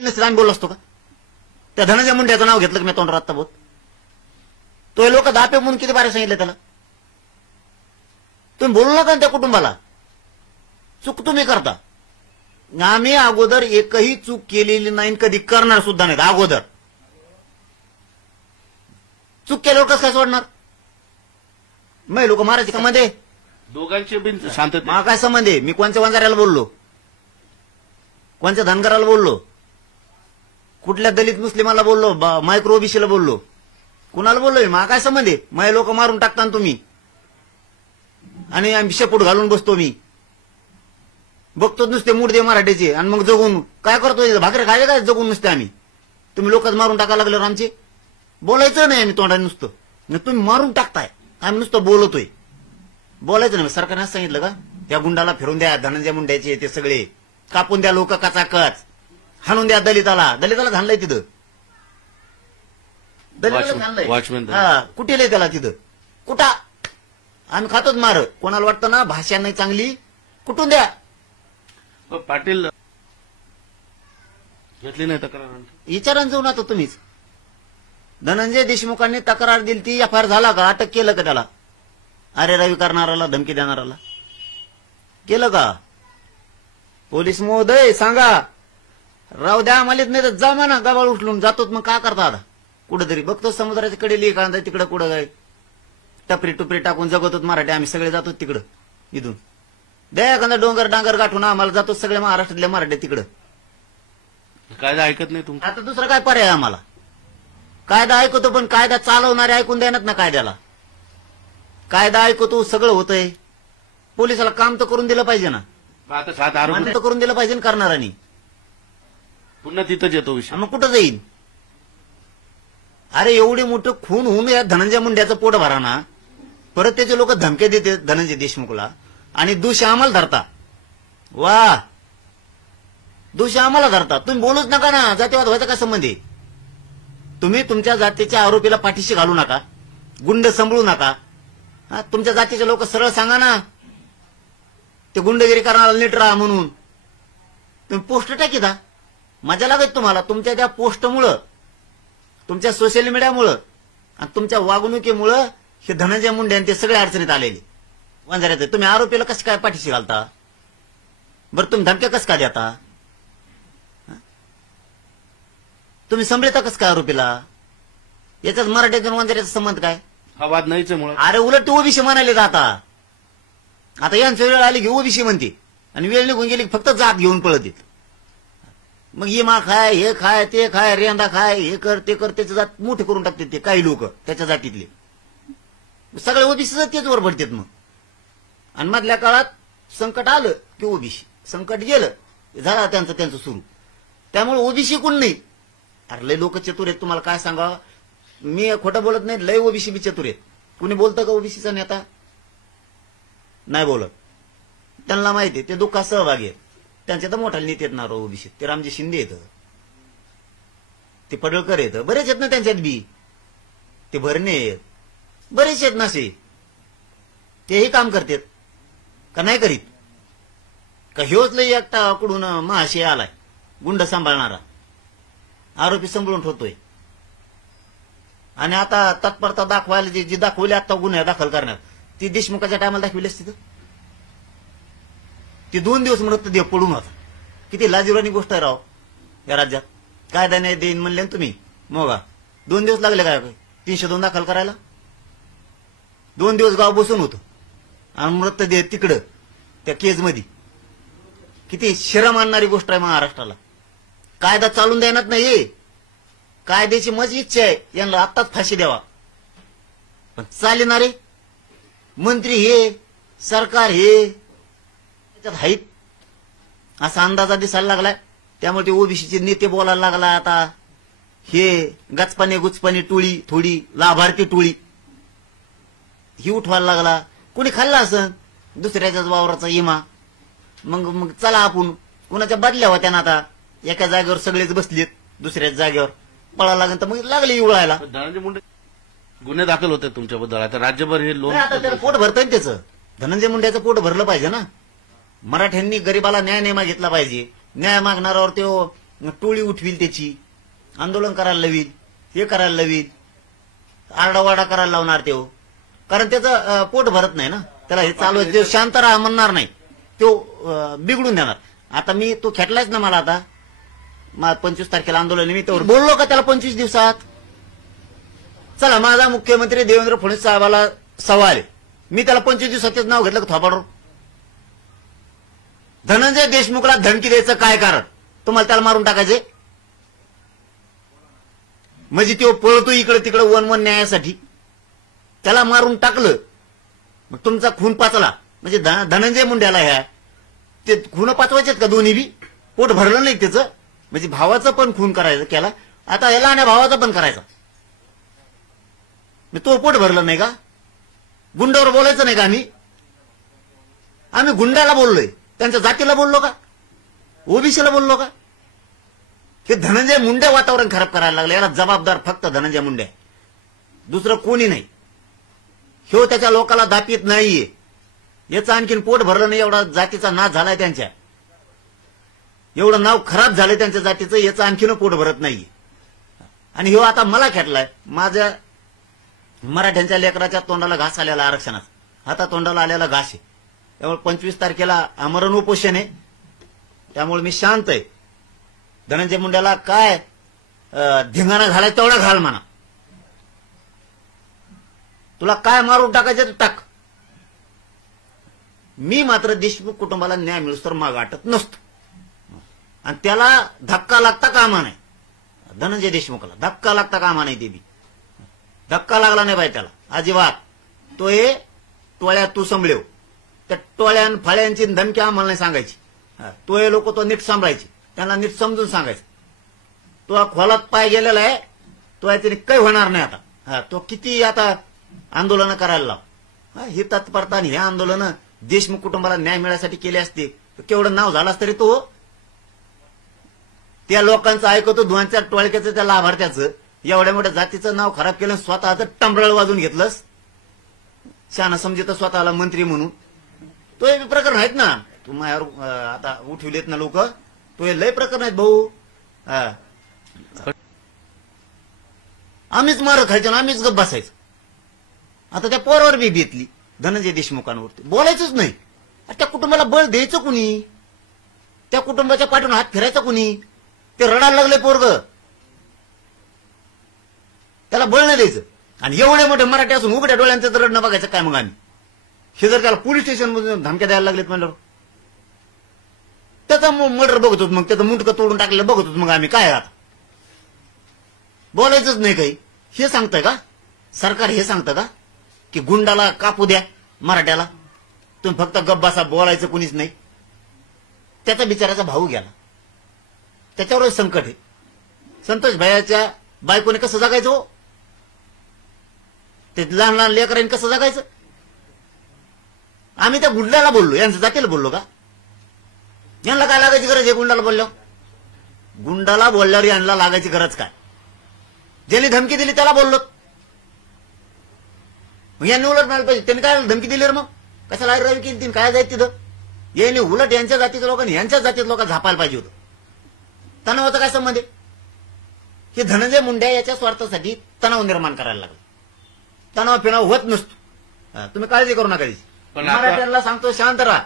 नसते आम्ही बोललो असतो का? त्या धनंजय मुंडेचं नाव घेतलं की मी तोंडावर आत्ता बोत. तो लोक दापे म्हणून किती बारे सांगितलं त्याला. तुम्ही बोलू नका त्या कुटुंबाला. चूक तुम्ही करता. आम्ही अगोदर एकही चूक केलेली नाही, कधी करणार सुद्धा नाहीत. अगोदर चूक केल्यावर कसं काय सोडणार? मग लोक मारायचे का मध्ये? दोघांचे बिन शांतता. मला काय संबंध आहे? मी कोणत्या वंजाऱ्याला बोललो? कोणत्या धनगराला बोललो? कुठल्या दलित मुस्लिमाला बोललो? मायक्रो ओबीसीला बोललो? कुणाला बोललोय? मला काय संबंध आहे? माझे लोक मारून टाकता तुम्ही, आणि आम्ही शेपूट घालून बसतो. मी बघतो नुसते मुडदे मराठीचे, आणि मग जगून काय करतोय? भाकरे खायचे काय जगून नुसते आम्ही? तुम्ही लोकच मारून टाकायला लागल्यावर आमचे बोलायचं नाही. आम्ही तोंडाने नुसतं, तुम्ही मारून टाकताय, आम्ही नुसतं बोलतोय. बोलायचं नाही. सरकारने असं सांगितलं का त्या गुंडाला फिरून द्या, धनंजय मुंड्याचे ते सगळे कापून द्या, लोक कचाकच हाणून द्या. दलिताला झालंय तिथं. वॉचमॅन कुठे त्याला तिथं कुठा? आम्ही खातोच मार. कोणाला वाटतं ना भाषा नाही चांगली, कुठून द्या. पाटील घेतली नाही तक्रार? विचारान जाऊन आता तुम्हीच. धनंजय देशमुखांनी तक्रार दिली, ती एफआयआर झाला का? अटक केलं का त्याला? अरे रवी करणाराला, धमकी देणाराला केलं का? पोलीस महोदय सांगा. राव द्या आम्हाला नाही तर जा म्हणा. गबाळ उचलून जातोच. मग काय करता आता? कुठेतरी बघतो समुद्राच्या कडे कांदा तिकडं कुठं काय टपरी टुपरी टाकून जगवतो मराठी. आम्ही सगळे जातो तिकडं. इथून द्या एखादा डोंगर डांगर गाठून आम्हाला जातो सगळे महाराष्ट्रातल्या मराठी तिकडं. कायदा ऐकत नाही तुमचा? आता दुसरा काय पर्याय आम्हाला? कायदा ऐकतो, पण कायदा चालवणारे ऐकून देणार ना कायद्याला. कायदा ऐकतो सगळं होतंय. पोलिसाला काम तर करून दिलं पाहिजे ना. आता 7 आरोपी तर करून दिलं पाहिजे ना करणाऱ्यांनी. पुन्हा तिथंच येतो विषय. मग कुठं जाईल? अरे एवढे मोठं खून होऊन या धनंजय मुंड्याचं पोट भरा ना. परत त्याचे लोक धमके देते धनंजय देशमुखला, आणि दोषी आम्हाला धरता. वा, दोषी आम्हाला धरता. तुम्ही बोलूच नका ना. जातीवाद व्हायचा का संबंधी? तुम्ही तुमच्या जातीच्या आरोपीला पाठीशी घालू नका, गुंड सांभाळू नका. तुमच्या जातीचे लोक सरळ सांगा ना ते गुंडगिरी करणारा नीट राहा म्हणून. तुम्ही पोस्ट टाकीता, मजा लागत तुम्हाला. तुमच्या त्या पोस्टमुळं, तुमच्या सोशल मीडियामुळं आणि तुमच्या वागणुकीमुळं हे धनंजय मुंडे आणि ते सगळे अडचणीत आलेले वंजाऱ्याचे. तुम्ही आरोपीला कसं काय पाठीशी घालता बरं? तुम्ही धमक्या कसं काय देता? तुम्ही संभळता कसं काय आरोपीला? याच्यात मराठीच्या वंजाऱ्याचा संबंध काय? हा वाद नाहीच मुळे. अरे उलट ओबीसी म्हणाले जाता. आता यांची वेळ आली की ओबीसी म्हणते, आणि वेळ निघून गेली फक्त जात घेऊन पळत येत. मग इमा खाय, हे खाय, ते खाय, रेंदा खाय, हे कर ते कर. त्याची जात मोठे करून टाकतात ते काही लोक त्याच्या जातीतले. सगळे ओबीसी तेच वर पडतात. मग आणि मधल्या काळात संकट आलं की ओबीसी, संकट गेलं झाला त्यांचं सुरू. त्यामुळे ओबीसी कोण नाही. अरे लय लोक चतुर आहेत. तुम्हाला काय सांगा, मी खोटं बोलत नाही. लय ओबीसी बी चतुर आहेत. कुणी बोलतं का ओबीसीचा नेता? नाही बोलत. त्यांना माहिती आहे ते दुःखात सहभागी आहेत. त्यांचे तर मोठा नेते आहेत ना ओबीसी. ते रामजी शिंदे येतं, ते पडळकर येतं, बरेच आहेत ना त्यांच्यात बी. ते भरणे आहेत, बरेच आहेत नासे. तेही काम करतात का नाही करीत? का ह्योच लय एकटा कडून महाशय आलाय गुंड सांभाळणारा, आरोपी सांभाळून ठेवतोय. आणि आता तत्परता दाखवायला जी दाखवली आता गुन्हे दाखल करण्यात, ती देशमुखाच्या टायमाला दाखवली असती तर ती 2 दिवस मृतदेह पडून होता. किती लाजिरवाणी गोष्ट आहे राव या राज्यात. कायदा नाही देईन म्हणले ना तुम्ही, मग 2 दिवस लागले काय 302 दाखल करायला? 2 दिवस गाव बसून होतं आणि मृतदेह तिकडं त्या केजमध्ये. किती शरम आणणारी गोष्ट आहे महाराष्ट्राला. कायदा चालून देणार नाही. कायद्याची माझी इच्छा आहे यांना आत्ताच फाशी द्यावा, पण चालणारे मंत्री हे, सरकार हे त्याच्यात आहेत असा अंदाजा दिसायला लागलाय. त्यामुळे ते ओबीसीचे नेते बोलायला लागला आता. हे गचपाने गुचपाने टोळी, थोडी लाभार्थी टोळी ही उठवायला लागला. कोणी खाल्ला असं दुसऱ्याच्याच वावराचा इमा. मग चला आपण कुणाच्या बदल्या होत्या ना. आता एका जागेवर सगळेच बसलेत, दुसऱ्याच जागेवर पळायला लागेल तर मग लागले उळायला. धनंजय मुंडे गुन्हे दाखल होते तुमच्याबद्दल. आता राज्यभर हे लोन. आता त्याला पोट भरतंय त्याचं. धनंजय मुंड्याचं पोट भरलं पाहिजे ना. मराठ्यांनी गरीबाला न्याय नाही मागितला पाहिजे. न्याय मागणाऱ्यावर तो मग टोळी उठवील त्याची, आंदोलन करायला लावील, हे करायला लावील, आरडावाडा करायला लावणार तो. कारण त्याचं पोट भरत नाही ना, त्याला हे चालू आहे, ते शांत राहा म्हणणार नाही, तो बिघडून देणार. आता मी तो खेटलायच ना मला. आता 25 तारखेला आंदोलन, मी तर बोललो का त्याला 25 दिवसात. चला, माझा मुख्यमंत्री देवेंद्र फडणवीस साहेबाला सवाल आहे, मी त्याला 25 दिवसाचेच नाव घेतलं का थोपाडवर? धनंजय देशमुखला धमकी द्यायचं काय कारण? तुम्हाला त्याला मारून टाकायचे म्हणजे तो पळतो इकडे तिकडे वन न्यायासाठी, त्याला मारून टाकलं मग तुमचा खून पाचला. म्हणजे धनंजय मुंड्याला ह्या ते खून पाचवायचेत का दोन्ही बी? पोट भरलं नाही त्याचं, म्हणजे भावाचं पण खून करायचं केला, आता याला आणि भावाचा पण करायचा. तो पोट भरलं नाही का? गुंडावर बोलायचं नाही का? आम्ही गुंडाला बोललोय, त्यांच्या जातीला बोललो का? ओबीसीला बोललो का? हे धनंजय मुंडे वातावरण खराब करायला लागलं, याला जबाबदार फक्त धनंजय मुंडे, दुसरं कोणी नाही. ह्यो त्याच्या लोकाला दापीत नाहीये, याचं आणखीन पोट भरलं नाही, एवढा जातीचा नाश झालाय त्यांच्या, एवढं नाव खराब झालंय त्यांच्या जातीचं, याचं आणखीन पोट भरत नाहीये. आणि ह्यो आता मला खेटलाय, माझ्या मराठ्यांच्या लेकराच्या तोंडाला घास आलेला आरक्षणाचा, आता तोंडाला आलेला घास आहे. त्यामुळे 25 तारखेला आमरण उपोषण आहे, त्यामुळे मी शांत आहे. धनंजय मुंड्याला काय धिंगाणा घालाय तेवढा घाल म्हणा, तुला काय मारून टाकायचं टाक. मी मात्र देशमुख कुटुंबाला न्याय मिळूस तर माग वाटत नसतो, आणि त्याला धक्का लागता कामा नाही. धनंजय देशमुखला धक्का लागता कामा नाही, ते बी धक्का लागला नाही बाई त्याला अजिबात. तो हे टोळ्या तू सांभाळव, त्या टोळ्यान फळ्यांची धमकी आम्हाला नाही सांगायची. तो हे लोक तो नीट सांभाळायची, त्यांना नीट समजून सांगायचं. तो खोलात पाय गेलेला आहे, तो याच्याने काही होणार नाही आता. तो किती आता आंदोलन करायला लाव, ही तत्परता आणि हे आंदोलन देशमुख कुटुंबाला न्याय मिळण्यासाठी केले असते तर केवढं नाव झालं तरी तो त्या लोकांचं ऐकतो, दोनच्या टोळक्याचं, त्या लाभार्थ्याचं, एवढ्या मोठ्या जातीचं नाव खराब केलं, स्वतःचं टंबरळ वाजून घेतलंस, शाना समजत स्वतःला मंत्री म्हणून. तो हे प्रकरण आहेत ना, तुम्हाला आता उठविलेत ना लोक, तो हे लय प्रकरण आहेत भाऊ. आम्हीच मार खायचो ना, आम्हीच गप बसायचो. आता त्या पोरावर बी बेतली धनंजय देशमुखांवरती, बोलायचंच नाही. त्या कुटुंबाला बळ द्यायचं कुणी? त्या कुटुंबाच्या पाठून हात फिरायचा कुणी? ते रडायला लागले पोरग, त्याला बळ नाही द्यायचं. आणि एवढे मोठे मराठी असून उघड्या डोळ्यांचं तर रडणं बघायचं काय? मग आम्ही हे जर त्याला पोलीस स्टेशन मधून धमक्या द्यायला लागलेत म्हणलं, त्याचा मर्डर बघत होत, मग त्याचं मुंडकं तोडून टाकलेलं बघत होत, मग आम्ही काय आता बोलायचंच नाही काही? हे सांगतंय का सरकार? हे सांगतं का की गुंडाला कापू द्या मराठ्याला, तुम्ही फक्त गप बसा, बोलायचं कुणीच नाही? त्याचा बिचाराचा भाऊ गेला, त्याच्यावरच संकट आहे. संतोष भैयाच्या बायकोने कसं जगायचं हो? ते लहान लहान लेकरांनी कसं जगायचं? आम्ही त्या गुंडाला बोललो, यांचं जातीला बोललो का? यांना काय लागायची गरज आहे गुंडाला बोलल्यावर? गुंडाला बोलल्यावर यांना लागायची गरज काय? ज्यांनी धमकी दिली त्याला बोललो, मग यांनी उलट मिळालं पाहिजे. त्यांनी काय धमकी दिली रे? मग कशाला रावी केली तीन? काय जायचं तिथं? यांनी उलट यांच्या जातीच्या लोकांनी यांच्याच जातीच्या लोकांना झापायला पाहिजे होतं. तणावाचा काय संबंध आहे? हे धनंजय मुंडे याच्या स्वार्थासाठी तणाव निर्माण करायला लागला. तणाव फिणाव होत नसतो, तुम्ही काळजी करू नका. मराठ्यांना सांगतो शांत राहा.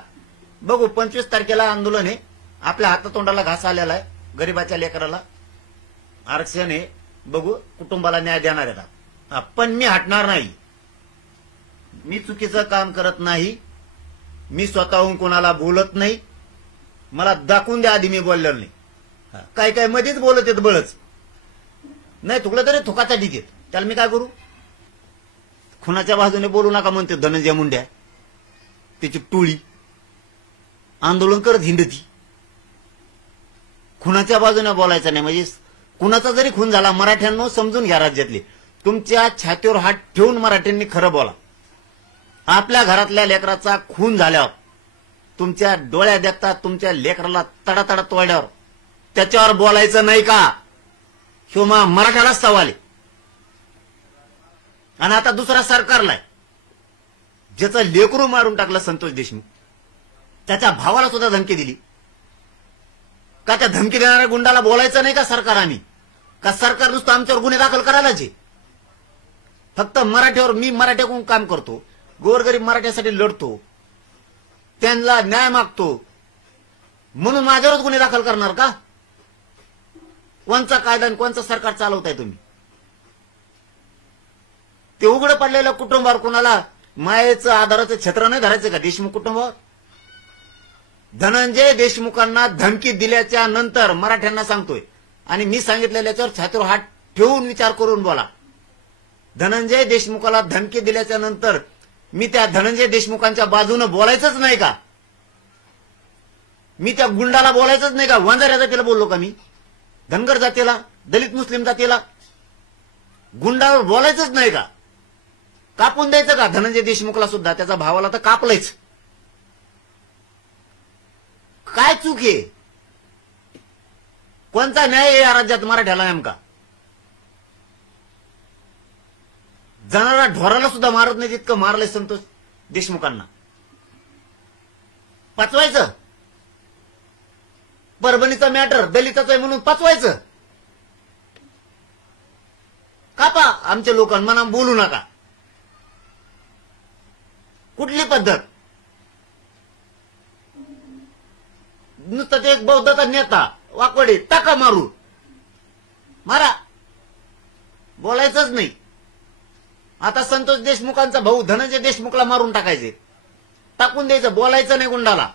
बघू 25 तारखेला आंदोलन आहे, आपल्या हातातोंडाला घास आलेला आहे, गरीबाच्या लेकराला आरक्षण आहे, बघू कुटुंबाला न्याय देणार आहेत. पण मी हटणार नाही, मी चुकीचं काम करत नाही, मी स्वतःहून कोणाला बोलत नाही. मला दाखवून द्या आधी मी बोललेलो नाही. काय काय मध्येच बोलत येत, बळच नाही तुकलं तरी थुकाचा ठीक येत, त्याला मी काय करू? खुनाच्या बाजूने बोलू नका म्हणते धनंजय मुंड्या, त्याची टोळी आंदोलन करत हिंडती. खुनाच्या बाजूने बोलायचं नाही, म्हणजे कुणाचा जरी खून झाला, मराठ्यांनो समजून घ्या, राज्यातले तुमच्या छातीवर हात ठेवून मराठ्यांनी खरं बोला. आपल्या घरातल्या लेकराचा खून झाल्यावर तुमच्या डोळ्या देखतात, तुमच्या लेकराला तडातडा तोडल्यावर त्याच्यावर बोलायचं नाही का? ह्यो मराठ्यालाच सवाल आहे. आणि आता दुसरा सरकारला आहे, ज्याचं लेकरू मारून टाकलं संतोष देशमुख, त्याच्या भावाला सुद्धा धमकी दिली. का त्या धमकी देणाऱ्या गुंडाला बोलायचं नाही का सरकारने? का सरकार नुसतं आमच्यावर गुन्हे दाखल करायलाच आहे? फक्त मराठ्यावर, मी मराठ्याकडून काम करतो, गोरगरीब मराठ्यासाठी लढतो, त्यांना न्याय मागतो, म्हणून माझ्यावरच गुन्हे दाखल करणार का? कोणचा कायदा आणि कोणचं सरकार चालवताय तुम्ही? ते उघडं पडलेल्या कुटुंबावर कोणाला मायेचं आधाराचं छत्र नाही धरायचं का देशमुख कुटुंबावर? धनंजय देशमुखांना धमकी दिल्याच्या नंतर मराठ्यांना सांगतोय, आणि मी सांगितलेल्याच्यावर छातीवर हात ठेवून विचार करून बोला. धनंजय देशमुखाला धमकी दिल्याच्या नंतर मी त्या धनंजय देशमुखांच्या बाजूनं बोलायचंच नाही का? मी त्या गुंडाला बोलायचंच नाही का? वंजाऱ्या जातीला बोललो का मी? धनगर जातीला, दलित मुस्लिम जातीला, गुंडावर बोलायचंच नाही का? कापून द्यायचं का धनंजय देशमुखला सुद्धा? त्याचा भावाला तर कापलंच. काय चूक आहे? कोणता न्याय आहे या राज्यात मराठ्याला नेमका? जनावरा ढोराला सुद्धा मारत नाही तितकं मारलंय संतोष देशमुखांना. पचवायचं परभणीचा मॅटर दलिताचा आहे म्हणून पचवायचं. कापा आमच्या लोकांना, बोलू नका. कुठली पद्धत? नुसतं ते एक बौद्धाचा नेता वाकवडे टाका मारू, मारा, बोलायचंच नाही. आता संतोष देशमुखांचा भाऊ धनंजय देशमुखला मारून टाकायचे, टाकून द्यायचं, बोलायचं नाही गुंडाला.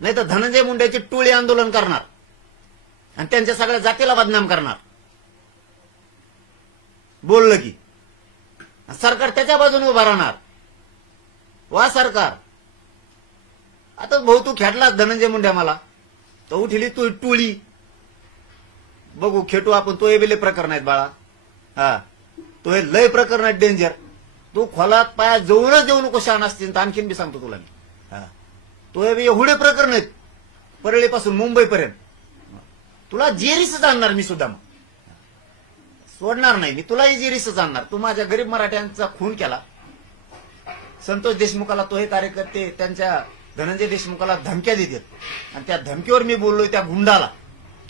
नाही तर धनंजय मुंडेची टोळी आंदोलन करणार आणि त्यांच्या सगळ्या जातीला बदनाम करणार. बोललं की सरकार त्याच्या बाजूने उभा राहणार. वा सरकार, आता भाऊ तू खेटलास धनंजय मुंडे, मला तर उठली तू टोळी. बघू खेटू आपण. तो हे बेले प्रकरण आहेत बाळा. हा, तो हे लय प्रकरण आहेत डेंजर. तू खोलात पाया जवळच देऊ नको शान असतील तर आणखीन बी सांगतो तुला मी. हा, तो हे एवढे प्रकरण आहेत परळीपासून मुंबईपर्यंत. तुला जेरीसच आणणार मी सुद्धा, मग सोडणार नाही मी तुलाही जेरीसच आणणार. तू माझ्या गरीब मराठ्यांचा खून केला. संतोष देशमुखाला तो हे कार्यकर्ते त्यांच्या धनंजय देशमुखाला धमक्या देतात आणि त्या धमकीवर मी बोललोय त्या गुंडाला.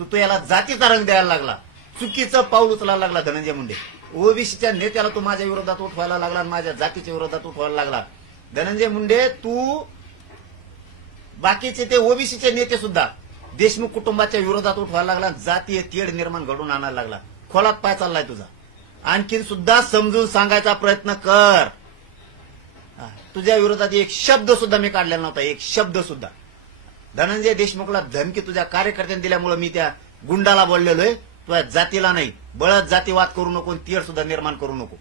तो याला जातीचा रंग द्यायला लागला, चुकीचं पाऊल उचलायला लागला धनंजय मुंडे. ओबीसीच्या नेत्याला तो माझ्या विरोधात उठवायला लागला आणि माझ्या जातीच्या विरोधात उठवायला लागला. धनंजय मुंडे, तू बाकीचे ते ओबीसीचे नेते सुद्धा देशमुख कुटुंबाच्या विरोधात उठवायला लागला, जातीय तेढ निर्माण घडून आणायला लागला. खोलात पाय चाललाय तुझा. आणखीन सुद्धा समजून सांगायचा प्रयत्न कर. तुझ्या विरोधात एक शब्द सुद्धा मी काढलेला नव्हता, एक शब्द सुद्धा. धनंजय देशमुखला धमकी तुझ्या कार्यकर्त्यांनी दिल्यामुळे मी त्या गुंडाला बोललेलोय, तुझ्या जातीला नाही. बळत जातीवाद करू नको, तेढ सुद्धा निर्माण करू नको.